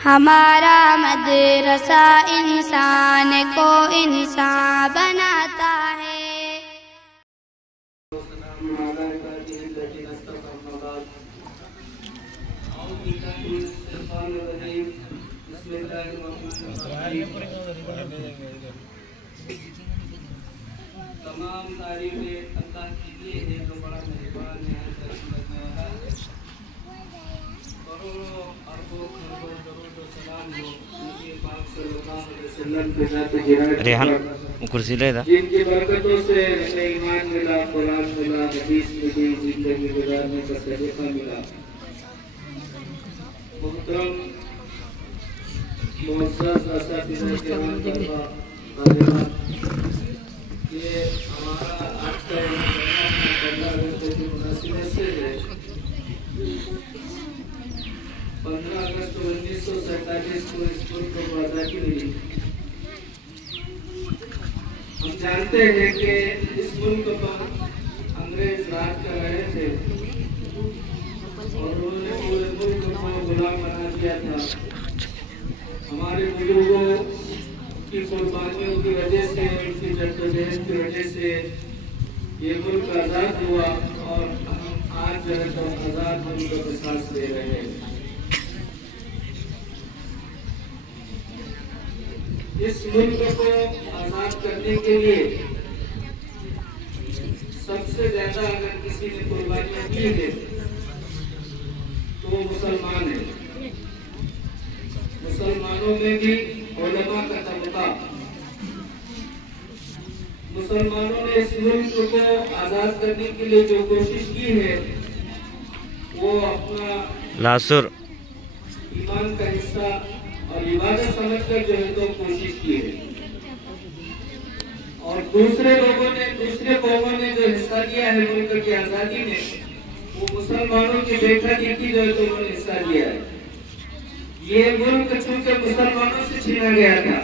हमारा मदरसा इंसान को इंसान बनाता है। तमाम तारीफ़ें अल्लाह के लिए है जो बड़ा मेहरबान है। करोड़ों अरबों खरबों दरूद व सलाम हो नबी पाक सल्लल्लाहु अलैहि वसल्लम के ज़ात जिलाल रेहान कुर्सी ले दा जिनकी बरकतों से हमें ईमान मिला, कुरान मिला, हदीस मिली, जिंदगी गुजारने का तरीका मिला। मोहतरम मुअज़्ज़ज़ असातिज़ा किराम तलबा, ये हमारा आज का 15 अगस्त की मुनासिबत से है। 15 अगस्त 1947 को इस मुल्क को आज़ादी मिली। हम जानते हैं कि इस मुल्क पर अंग्रेज राज कर रहे थे और उन्होंने पूरे मुल्क को गुलाम बना दिया था। हमारे बुजुर्गों की कुर्बानियों की वजह से, उनकी जद्दोजहद की वजह से ये मुल्क आज़ाद हुआ और हम आज जो है तो आज़ाद मुल्क को सांस ले रहे हैं। इस मुल्क को आज़ाद करने के लिए सबसे ज्यादा अगर किसी ने कुर्बानियां की है तो वो मुसलमान है। मुसलमानों में भी उलमा का तबका, मुसलमानों ने इस मुल्क को आजाद करने के लिए जो कोशिश की है वो अपना लासुर ईमान का हिस्सा और इबादत समझकर जो है तो कोशिश की है। और दूसरे लोगों ने, दूसरे कौमों ने जो हिस्सा लिया है मुल्क की आजादी में, वो मुसलमानों की देखा देखी जो है तो उन्होंने हिस्सा लिया है। ये मुल्क चूंकि मुसलमानों से छीना गया था,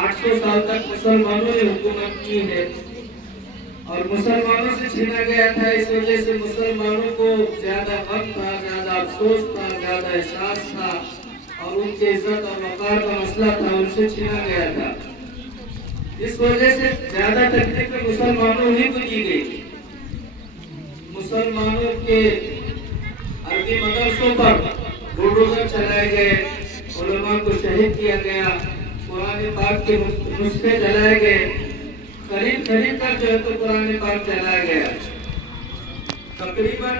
800 साल तक मुसलमानों ने हुकूमत की है और मुसलमानों से छीना गया था। इस वजह से मुसलमानों को ज्यादा गम था, ज्यादा अफसोस था, ज्यादा एहसास था और उनके इज्जत और वकार का मसला था, उनसे छीना गया था। इस वजह से ज्यादा तकलीफ मुसलमानों ही को दी गई। मुसलमानों के अरबी मदरसों पर बुलडोजर चलाए गए, उलमा को शहीद किया गया, कुरान पाक के नुस्खे जलाए गए, खरीद कर जो है तो कुरान पाक जलाया गया। तकरीबन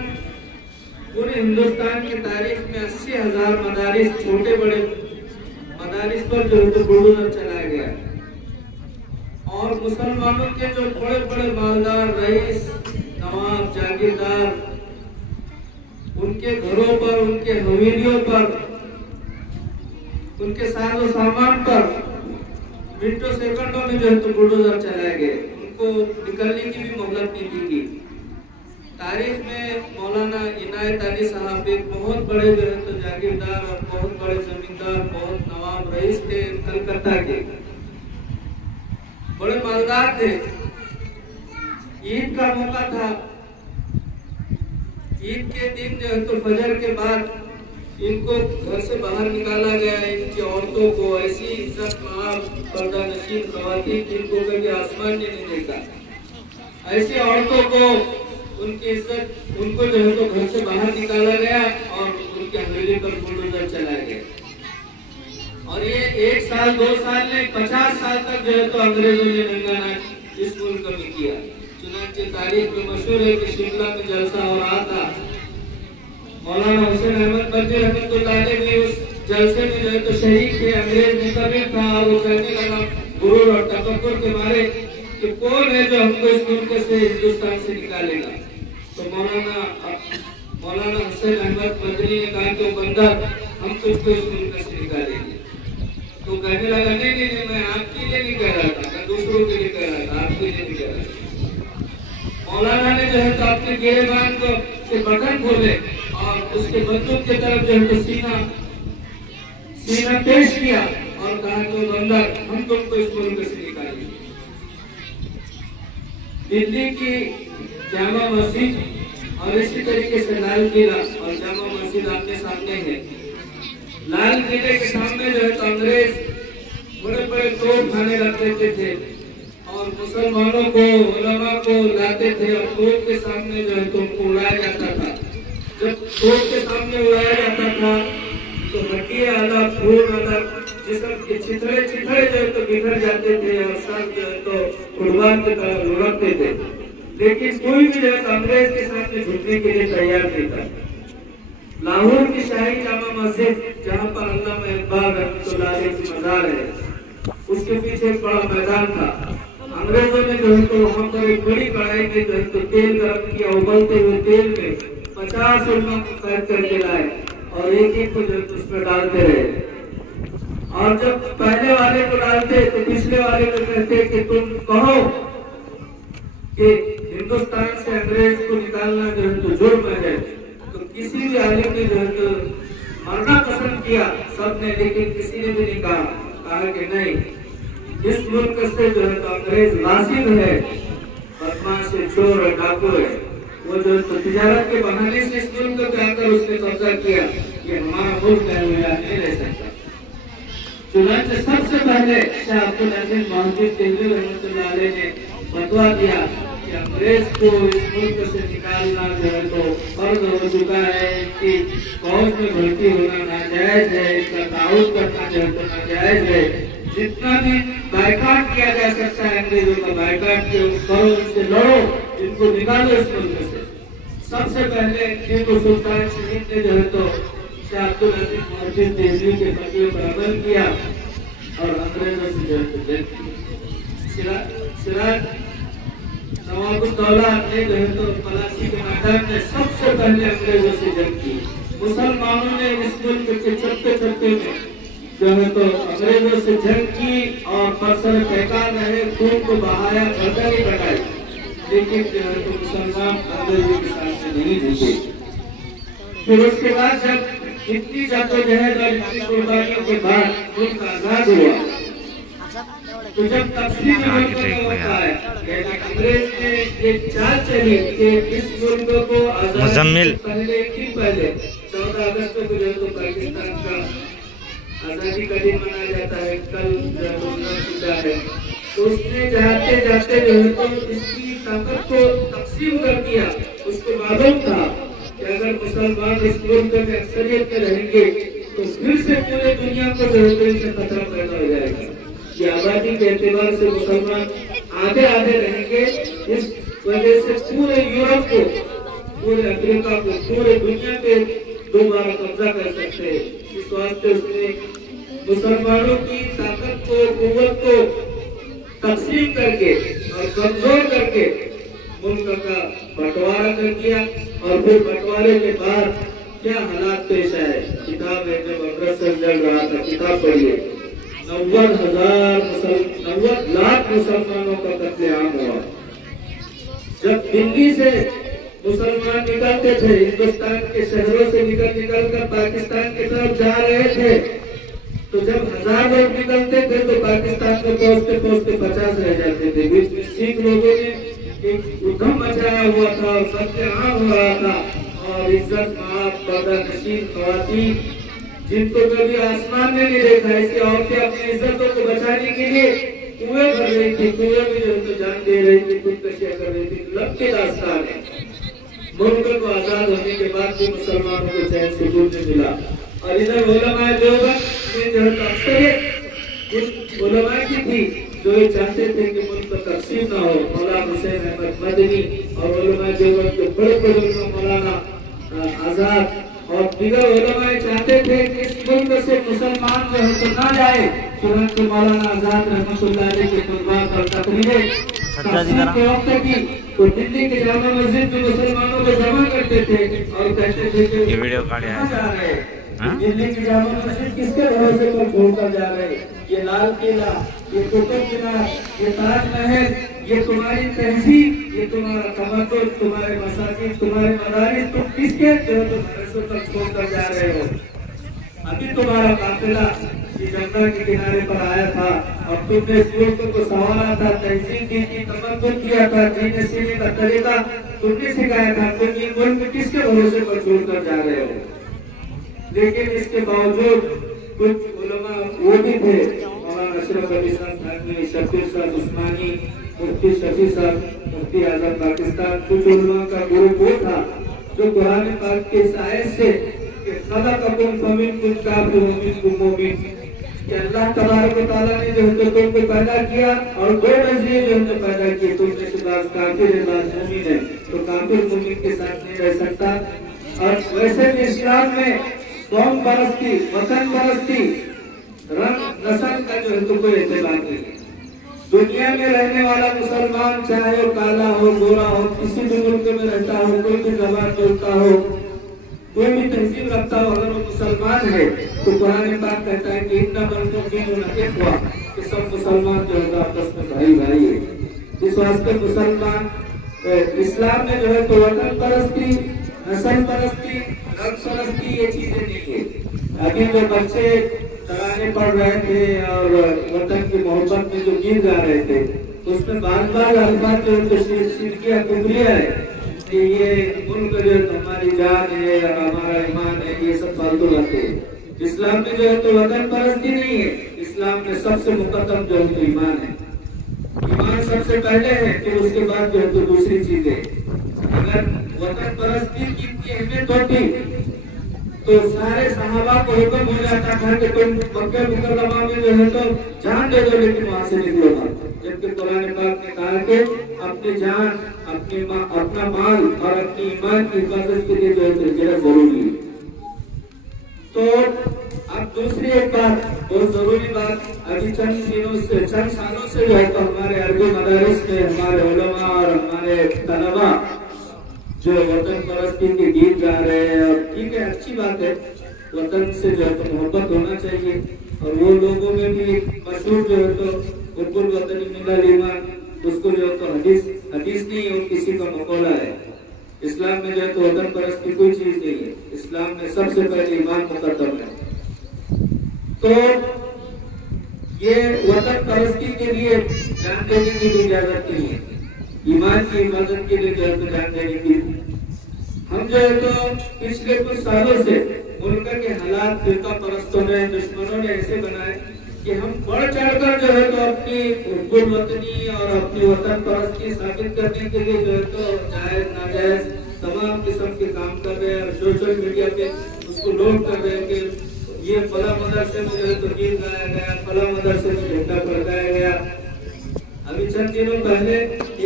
पूरे हिंदुस्तान की तारीख में 80,000 मदारिस, छोटे बड़े मदारिस पर जो है तो बुलडोजर चलाया गया। और मुसलमानों के जो बड़े बड़े मालदार, रईस, नवाब, जागीरदार, उनके घरों पर, उनके हवेलियों पर, उनके साजो सामान पर मिनटों सेकंडों में जो है तो बुलडोजर चलाए गए। उनको निकलने की भी मोहलत नहीं दी गई। तारीख में मौलाना इनायत अली साहब एक बहुत बड़े जो है तो जागीरदार और बहुत बड़े जमींदार, बहुत नवाब रईस थे कलकत्ता के, बड़े मालदार थे। ईद का मौका था, ईद के दिन जो है तो फजर के बाद इनको घर से बाहर निकाला गया। इनकी औरतों को ऐसी इज्जत मार, पर्दा नशीन खवातीन जिनको कभी आसमान ने नहीं देखा, ऐसी औरतों को उनकी इज्जत, उनको जो है तो घर से बाहर निकाला गया और उनके हवेली पर बुलडोजर चलाया गया। और ये 1 साल 2 साल नहीं 50 साल तक जो है तो अंग्रेजों ने नंगाना इस मुल्क में किया। चुनांचे तारीख में मशहूर है कि शिमला में जलसा हो रहा था, मौलाना हुसैन अहमद बद्री रहमतुल्लाह अलैह भी उस जलसे में जो है तो शरीक थे। अंग्रेज मुतबिर था और वो कहने लगा गुरूर और तकब्बुर के मारे कि कौन है जो हमको इस मुल्क से, हिंदुस्तान से निकालेगा। तो मौलाना हुसैन अहमद बद्री ने कहा कि बंदा हम तुझको इस मुल्क से निकालेंगे। तो कहने लगा नहीं नहीं नहीं, मैं आपके लिए नहीं कह रहा था, मैं दूसरों के लिए कह रहा था, आपके लिए नहीं कह रहा था। मौलाना ने जो है तो अपने गिरेबान को के बटन खोले और उसके बंदूक की तरफ जो है तो सीना पेश किया और कहा कि बंदा हम तुमको इस मुल्क से निकालेंगे। दिल्ली की जामा मस्जिद और इसी तरीके से लाल किला और जामा मस्जिद आपके सामने है। लाल किले के सामने जो है तो अंग्रेज बड़े बड़े तोप खाने रख देते थे और मुसलमानों को, उलमा को लाते थे और तोप के सामने जो है तो उनको उड़ाया जाता था। जब तोप के सामने उड़ाया जाता था तो हड्डी आधा, खून आधा, जिस्म के चिथड़े चिथड़े जो है तो बिखर जाते थे और सब जो है तो कुर्बान की तरह लुढ़कते थे। लेकिन कोई भी जो है अंग्रेज के सामने झुकने के लिए तैयार नहीं था। लाहौर की शाही जामा मस्जिद जहाँ पर अल्लामा इकबाल रहमतुल्लाह अलैह की मज़ार है, उसके पीछे एक बड़ा मैदान था। अंग्रेजों ने जो है तो वहाँ पर एक बड़ी कढ़ाई में जो है तो तेल गर्म किया, उबलते हुए तेल में 50 उल्मा को कैद करके लाए और एक एक को जो है उसमें डालते रहे। और जब पहले वाले को डालते तो पिछले वाले को कहते कि तुम कहो कि हिंदुस्तान से अंग्रेज को निकालना जो है तो जुर्म है। तो किसी भी आलिम ने जो है तो मरना पसंद किया सबने, लेकिन किसी ने भी नहीं कहा कि नहीं, इस मुल्क से जो है तो अंग्रेज गासिब है, बदमाश है, चोर है, डाकू है। वो जो है तो तिजारत के बहाने से इस मुल्क को आकर उसने कब्जा किया, ये हमारा मुल्क है, नहीं रह सकता। चुनांचे सबसे पहले शाह अब्दुल अजीज मोहम्मद देलवी रहमतुल्लाह अलैह ने फतवा दिया कि अंग्रेज को इस मुल्क से निकालना जो है तो फर्ज हो चुका है, इसकी फौज में भर्ती होना नाजायज है, इसका ताउन करना जो है तो नाजायज है। जितना भी बाइकाट किया जा सकता है अंग्रेजों का बाइकाट करो, इससे लड़ो, इनको निकालो इस मुल्क से। सबसे पहले टीपू सुल्तान शहीद ने जो है तो शाह अब्दुल अजीज मोहम्मद देलवी के फतवे पर अमल किया और अंग्रेजों से जो है तो सिराज नवाबुद्दौला ने जो है तो पलासी के मैदान में सबसे पहले अंग्रेजों से जंग की। मुसलमानों ने इस मुल्क के चप्पे चप्पे में जो है तो अंग्रेजों से जंग की और फरसर बेकार रहे, खून को बहाया, गर्दनें कटाई, लेकिन जो है तो मुसलमान अंग्रेजों के सामने नहीं झुके। फिर उसके बाद जब इतनी जद्दोजहद और इतनी कुर्बानियों के बाद मुल्क आजाद हुआ, तो जब तकसीम होता है, अंग्रेज ने ये चाल चली कि इस मुल्क को आजादी पहले एक दिन पहले 14 अगस्त को जो है तो पाकिस्तान का आजादी का दिन मनाया जाता है, कल है। तो उसने जाते जाते जो है तो इसकी ताकत को तकसीम कर दिया। उसको मालूम था कि अगर मुसलमान इस मुल्क में अक्सरियत में रहेंगे तो फिर से पूरे दुनिया को जो है तो इससे खतरा पैदा हो जाएगा। ये आबादी के एतबार से मुसलमान आधे आधे रहेंगे, इस वजह से पूरे यूरोप को, पूरे अफ्रीका को, पूरे दुनिया पे दोबारा कब्जा कर सकते हैं। इस वास्ते उसने मुसलमानों की ताकत को, कुव्वत को तकसीम करके और कमजोर करके मुल्क का बंटवारा कर दिया। और फिर बंटवारे के बाद क्या हालात पेश आए, किताब है, जब अमृतसर जल रहा था, किताब पढ़िए, 90 लाख मुसलमानों का कत्लेआम हुआ। जब दिल्ली से मुसलमान निकलते थे, हिंदुस्तान के शहरों से निकल कर पाकिस्तान की तरफ जा रहे थे, तो जब 1000 लोग निकलते थे तो पाकिस्तान में पहुंचते पहुंचते 50 रह जाते थे। बीच में सिख लोगों ने एक उद्यम मचाया हुआ था और सत्याग्रह हो रहा था और इज्जत माफ पर्दा नशीन खवातीन जिनको कभी आसमान ने नहीं देखा, इसकी औरतें अपनी इज्जतों को बचाने के लिए कुएं भर रही थी, कुएं में जो तो जान दे रही थी, खुदकशियां कर रही थी। लंबी दास्तान है। मुल्क को आजाद होने के बाद भी मुसलमानों को चैन सुकून नहीं मिला। और इधर उलमाए देवबंद में जो है अक्सर उस उलमा की थी जो ये चाहते थे कि मुल्क का तकसीम ना हो। मौलाना हुसैन अहमद मदनी और उलमाए देवबंद के बड़े बुजुर्ग मौलाना आजाद और दीगर उलमाए चाहते थे कि इस मुल्क से मुसलमान जो है तो ना जाए। चुनांचे मौलाना आजाद रहमतुल्लाह अलैह के खुतबा और तकरीरें के वक्त की तो दिल्ली के जामा मस्जिद में मुसलमानों को जमा करते थे और कहते थे कि ये वीडियो कहाँ जा रहे हैं, दिल्ली की जामा मस्जिद किसके भरोसे पर छोड़कर जा रहे हैं? ये लाल किला, ये कुतुब मीनार, ये ताजमहल, ये तुम्हारी तहजीब, ये तुम्हारा तमद्दुन, तुम्हारे मसाजिद, तुम्हारे मदारिस, तुम किसके भरोसे पर छोड़कर जा रहे हो? अभी तुम्हारा काफिला गंगा के किनारे पर आया था और तुमने इस मुल्क को संवारा था, तहजीब दी थी, तमद्दुन किया था, जीने सीने का तरीका तुमने सिखाया था। तुम ये मुल्क किसके भरोसे पर छोड़कर जा रहे हो? लेकिन इसके बावजूद कुछ उलमा वो भी थे, मौलाना अशरफ अली साहब थानवी, शफीर साहब उस्मानी, मुफ्ती शफी साहब, मुफ्ती आजम पाकिस्तान, कुछ उलमा का ग्रुप वो था जो कुरान पाक के इस आयत से कि खलक़कुम फमिनकुम काफिरुन व मिनकुम मुमिन, कि अल्लाह तबारक व तआला ने जो है तुमको पैदा किया और दो नजरिए जो है पैदा किए, तुम में से बाज़ काफिर है, बाज़ मुमिन है, तो काफिर मुमिन के साथ नहीं रह सकता। और वैसे भी इस्लाम में कौम परस्ती, वतन परस्ती, रंग नस्ल का जो है तो कोई एतबार नहीं है। दुनिया में रहने वाला मुसलमान चाहे वो काला हो, गोरा हो, किसी भी मुल्क में रहता हो, कोई भी जबान बोलता हो, कोई भी तहजीब रखता हो, अगर वो मुसलमान है तो कुरान पाक कहता है कि इन्नमल मुमिनूना इख्वा, कि सब मुसलमान जो है आपस में भाई भाई है। इस वास्ते मुसलमान इस्लाम में जो है तो वतन परस्ती, नस्ल परस्ती, रंग परस्ती ये चीजें नहीं है। अभी जो बच्चे तराने पढ़ रहे थे और वतन की मोहब्बत में जो गीत गा रहे थे, उसमें बार बार अल्फाज जो है तो शिरकिया कुफरिया है कि ये मुल्क जो है हमारी जान है और हमारा ईमान है, ये सब फालतू बातें हैं। इस्लाम में जो है तो वतन परस्ती नहीं है, इस्लाम में सबसे मुकद्दम जो है तो ईमान है। ईमान सबसे पहले है, फिर उसके बाद जो है तो दूसरी चीजें। अगर वतन परस्ती की इतनी अहमियत होती तो सारे सहाबा को हुक्म हो जाता था कि तुम मक्के मुकर्रमा में जो है तो जान दे दो, लेकिन वहां से निकलो मत। जबकि कुरान पाक ने कहा कि अपनी जान, अपना माल और अपनी ईमान की हिफाजत के लिए जो है तो हिजरत जरूरी है। तो अब दूसरी एक बात, बहुत जरूरी बात, अभी चंद सालों से जो है तो हमारे अरबी मदारिस में हमारे उलमा और हमारे तलबा जो वतन परस्ती के गीत गा रहे हैं, और ठीक है अच्छी बात है, वतन से जो है तो मोहब्बत होना चाहिए। और वो लोगों में भी मशहूर जो है तो हुब्बुल वतनी मिनल ईमान, उसको जो है तो हदीस नहीं है, वो किसी का मकौला है। इस्लाम में जो है तो वतन परस्ती कोई चीज नहीं है, इस्लाम में सबसे पहले ईमान मुकद्दम है। तो ये वतन परस्ती के लिए जान देने की भी इजाजत नहीं है, ईमान की हिफाजत के लिए जो है तो जान देने की। हम जो है तो पिछले कुछ सालों से मुल्क के हालात फिरका परस्तों ने, दुश्मनों ने ऐसे बनाए कि हम बढ़ चढ़कर जो है तो अपनी हुब्बुल वतनी और अपनी वतन परस्ती साबित करने के लिए जो है तो जायज नाजायज तमाम किस्म के काम कर रहे हैं और सोशल मीडिया पे उसको लोड कर रहे हैं कि ये फला मदरसे में जो है तो गीत गाया गया, फला मदरसे में झंडा फड़काया गया। अभी चंद दिनों पहले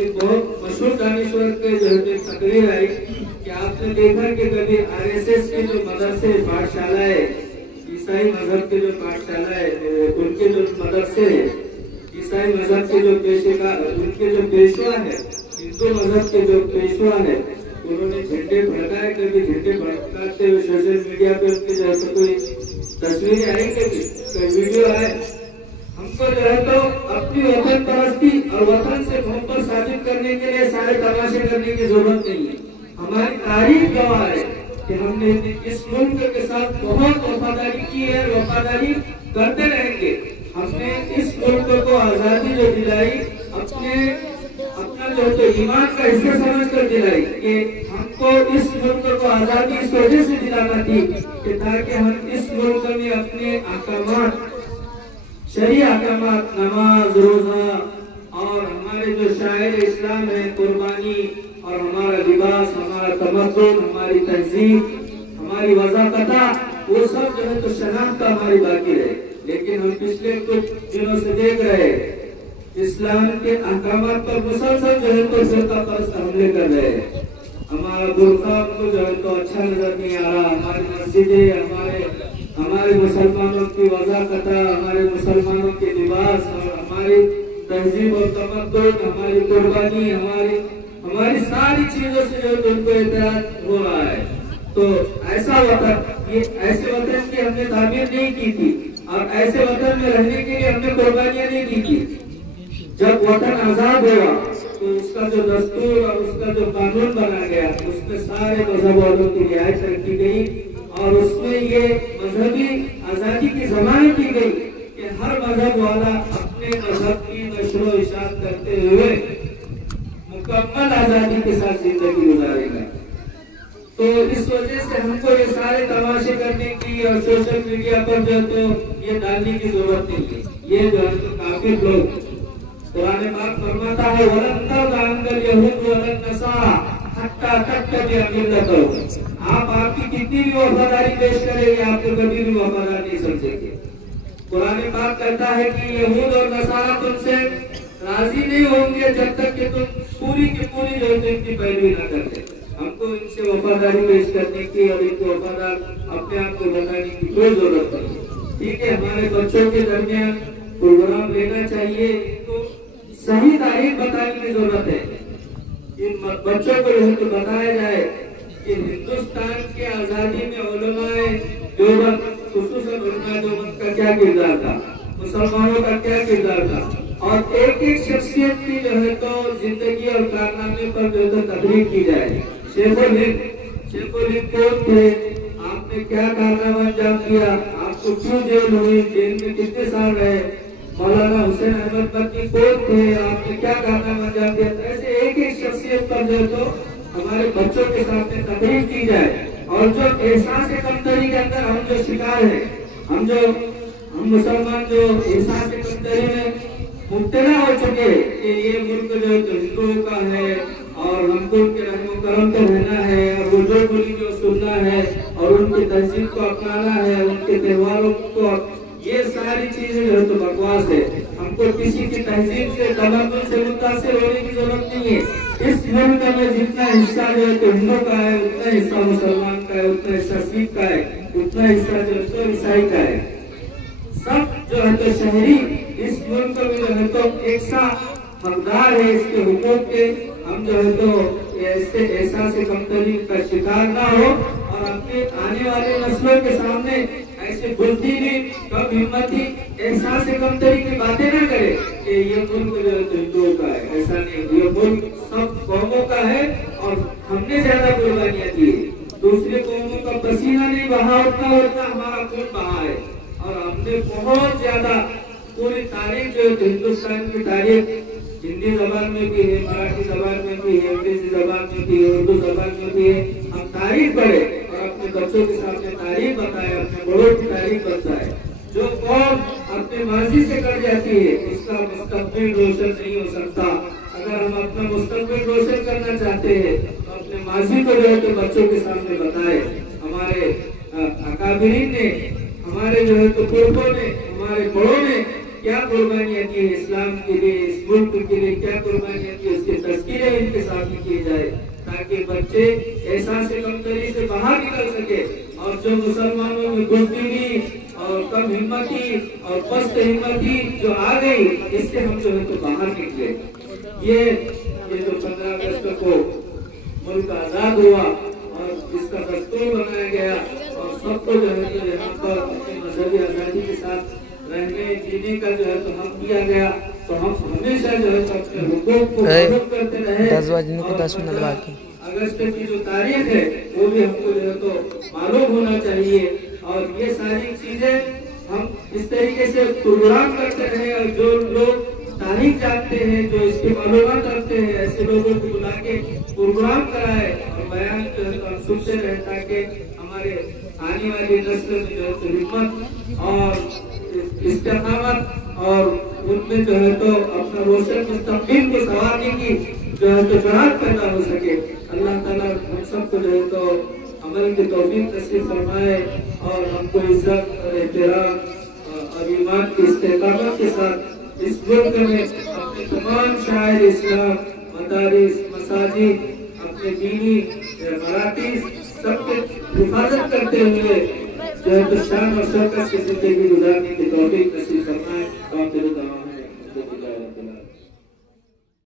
एक बहुत मशहूर दानिश्वर के जो है तकरीर आई कि आपने देखा कि कभी आरएसएस के जो मदरसे पाठशाला है, ईसाई मजहब के जो पाठशाला है, उनके जो मदरसे है, ईसाई मजहब के जो उनके जो पेशवा है, हिंदू मजहब के जो पेशवा है, उन्होंने झंडे भड़काए, कभी झंडे भड़काते हुए सोशल मीडिया पे उनके जो है कोई तस्वीरें आई, कभी कोई वीडियो आए। हमको जो है तो अपनी वतन परस्ती और वतन से मोहब्बत साबित करने के लिए सारे तमाशे करने की जरूरत नहीं है। हमारी तारीख गवाह है कि हमने इस मुल्क के साथ बहुत वफादारी की है, वफादारी करते रहेंगे। हमने इस मुल्क को आजादी जो दिलाई, अपना जो तो ईमान का हिस्सा समझ कर दिलाई कि हमको इस मुल्क को आजादी इस वजह से दिलाना थी कि ताकि हम इस मुल्क में अपने अहकामात, शरीया अहकामात, नमाज, रोजा और हमारे जो शायर इस्लाम है, कुर्बानी और हमारा लिबास, हमारा तमद्दुन, हमारी तहजीब, हमारी वज़ाक़ता, वो सब जो है तो शनाख्त हमारी बाकी रहे। लेकिन हम पिछले कुछ दिनों से देख रहे हैं इस्लाम के अहकामात पर मुसलसल जो है तो फिरका परस्त हमले कर रहे हैं। हमारा बुर्का को जो है तो अच्छा नजर नहीं आ रहा, हमारी मस्जिदें, हमारे मुसलमानों की वज़ाक़ता, हमारे मुसलमानों के लिबास और हमारी तहजीब और तमद्दुन, हमारी कुर्बानी, हमारी सारी चीजों से जो उनको एतराज हो रहा है। तो ऐसा वतन, ये ऐसे वतन की हमने तामीर नहीं की थी और ऐसे वतन में रहने के लिए हमने कुर्बानियां नहीं की थी। जब वतन आजाद हुआ तो उसका जो दस्तूर और उसका जो कानून बना गया, उसमें सारे मजहब वालों की रियायत रखी गई और उसमें ये मजहबी आजादी की जमानत की गई कि हर मजहब वाला अपने मजहब की नशर इशात करते हुए मुकम्मल आजादी के साथ जिंदगी गुजारेगा। तो इस वजह से हमको ये सारे तमाशे करने की और सोशल मीडिया पर जो तो ये डालने की जरूरत नहीं है। ये जो है तो काफी लोग कुरान पाक फरमाता है वलन तर्दा यहूद वलन नसारा हत्ता तत्तबिअ मिल्लतहुम। आप आपकी कितनी भी वफादारी पेश करेंगे आपको कभी भी वफादार नहीं समझेंगे। कुरान पाक कहता है कि यहूद और नसारा तुमसे राजी नहीं होंगे जब तक कि तुम पूरी की पूरी जो है इनकी पैरवी न करते। हमको इनसे वफादारी पेश करने की और इनको वफादार अपने आप को बताने की कोई जरूरत नहीं। ठीक है, हमारे बच्चों के दरमियान प्रोग्राम लेना चाहिए, इनको सही तारीख बताने की जरूरत है। इन बच्चों को यह तो बताया जाए कि हिंदुस्तान के आजादी में उलमाए देवबंद खुसूसन उलमाए देवबंद का क्या किरदार था, मुसलमानों का क्या किरदार था, और एक एक शख्सियत की जो है तो जिंदगी और कारनामे पर जो है तो तकरीर की जाए। शेखुल हिंद कौन थे, आपने क्या कारनामा अंजाम दिया, आपको क्यों जेल हुई, जेल में कितने साल रहे, मौलाना हुसैन अहमद बख्ती कौन थे, आपने क्या कारनामा अंजाम दिया। ऐसे एक एक शख्सियत पर जो है तो हमारे बच्चों के सामने तकरीर की जाए। और जो एहसास कमतरी के अंदर हम जो शिकार है, हम मुसलमान जो एहसास कमतरी में मुब्तला हो चुके कि ये मुल्क जो हिंदुओं का है और हमको उनके रहमो करम पे रहना है और वो जो बोली जो सुनना है और उनकी तहजीब को अपनाना है, उनके त्योहारों को, ये सारी चीजें जो है तो बकवास है। हमको किसी की तहजीब से तमद्दुन से मुतासिर होने की जरूरत नहीं है। इस मुल्क में जितना हिस्सा जो है तो हिंदू का है, उतना हिस्सा मुसलमान का है, उतना हिस्सा सिख का है, उतना हिस्सा जो है तो ईसाई का है। सब जो है तो शहरी इस मुल्क में जो है तो एक सा हकदार है इसके हुकूक के। हम जो है तो ऐसे एहसास कमतरी का शिकार ना हो और अपने आने वाले नस्लों के सामने ऐसे बुज़दिली, कम हिम्मती, एहसास कमतरी की बातें ना करे कि ये मुल्क जो है तो हिंदुओं का है। ऐसा नहीं, ये मुल्क सब कौमों का है और हमने ज्यादा कुर्बानियां दी है। दूसरे कौमों का पसीना नहीं बहा उतना हमारा खून बहा है और हमने बहुत ज्यादा पूरी तारीख जो है हिंदुस्तान की तारीख हिंदी जबान में भी है, मराठी जबान में भी है, अंग्रेजी जबान में भी है, उर्दू जबान में भी है। हम तारीख पढ़े और अपने बच्चों के सामने तारीख बताए, अपने बड़ों की तारीख बताए। जो कौम अपने माजी से कट जाती है उसका मुस्तकबिल रोशन नहीं हो सकता। अगर हम अपना मुस्तकबिल रोशन करना चाहते हैं तो अपने माजी को जो है तो बच्चों के सामने बताए। हमारे अकाबिरीन ने, हमारे जो है तो पुरखों ने, हमारे बड़ों ने क्या कुर्बानियां की इस्लाम के लिए, इस मुल्क के लिए क्या कुर्बानियां की, उसके तज़किरे इनके सामने किए जाए ताकि बच्चे एहसास कमतरी से बाहर निकल सके और जो मुसलमानों में बुज़दिली और कम हिम्मती और पस्त हिम्मती जो आ गई, इससे हम जो है तो बाहर निकले। ये जो 15 अगस्त को मुल्क आजाद हुआ और इसका दस्तूर बनाया गया और सबको जो है तो यहाँ पर अपनी मजहबी आजादी के साथ रहने जीने का जो है तो हक दिया गया, तो हम हमेशा जो है तो अपने हुकूक को मदद करते रहे। 10 बजने को 10 मिनट बाकी। अगस्त की जो तारीख है वो भी हमको जो है तो मालूम होना चाहिए और ये सारी चीजें हम इस तरीके से प्रोग्राम करते रहे और जो लोग तारीख जानते हैं, जो इसके मालूमात रखते हैं, ऐसे लोगों को बुला के प्रोग्राम कराए और बयान जो है तो हम सुनते रहे ताकि हमारे आने वाली नस्ल में जो है तो हिम्मत और इस्तेकामत और उनमें जो है तो अपना रोशन मुस्तकबिल को संवारने की जो है तो जरूरत पैदा हो सके। अल्लाह ताला हम सबको जो है तो अमल की तौफीक नसीब फरमाए और हमको इज्जत और एहतराम और ईमान की इस्तेकामत के साथ इस मुल्क में अपने तमाम शायर इस्लाम, मदारिस, मसाजिद, अपने दीनी मराठीज सबके हिफाजत करते हुए जो है तो शान और शौकत की जिंदगी गुजारने की तौफीक नसीब फरमाए।